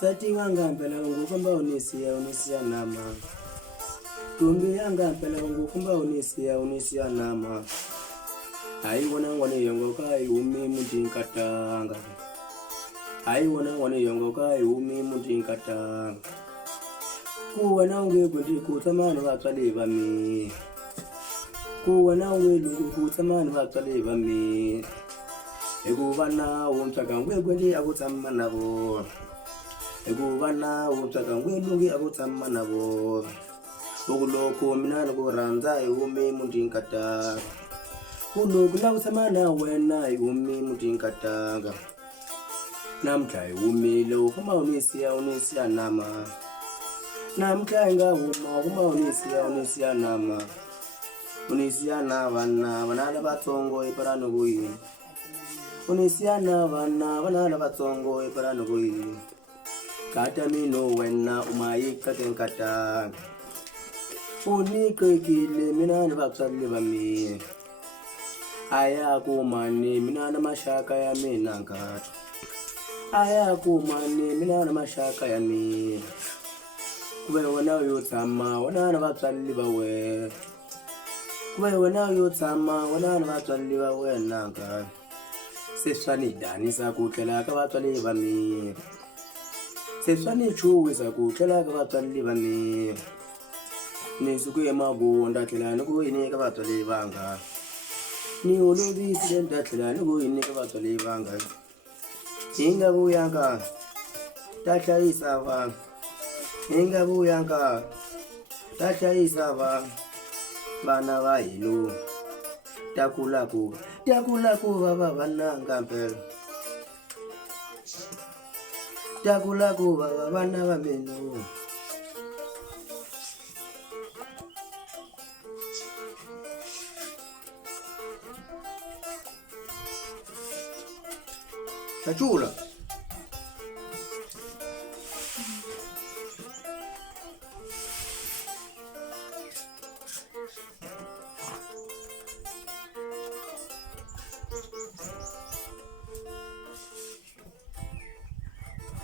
Sati wanga mpela ngufamba unisia nama. Tumbi yanga mpela ngufamba unisia nama. Ai wana ngwane yongo kai umi mutinkatanga. Ai wana ngwane yongo kai umi mutinkatanga. Kuwana unge kundi kutamani wakale bami. Kuwana unge lungu kutamani wakale bami. Ekubana umtaka ngwe kundi akutamana bo. Ekubana umtaka ngwe lungi akutamana bo. Ukuloko minana kuranza umi mutinkatanga. Kulokula kusamana wena umi mutinkatanga. Namkai umi lo kuma unisia nama. Namkai nga kuma unisia nama. Unisia na wana batongo iparano gui. Unisia na wana batongo iparano gui. Kata mino wena umayika tenkata. Unike kile minana baksali bami. Aya kumani minana mashaka ya minankat. Aya kumani minana mashaka ya mi. Kwe wana yutama wana baksali bawe. Kwe wana yutama wana baksali bawe nanka. Seswani dani sa kutela ka baksali bami. Seswani chuwi sa kutela ka baksali bami. Nisuku ya mabunda tela nuku ini ka baksali banga. Ni ulubi sidenta tela nuku ini ka baksali banga. Inga buyanga tacha isava. Inga buyanga tacha isava. Bana wa ilu takulaku baba bana ngampel. Takulaku baba bana wa menu. Chachula.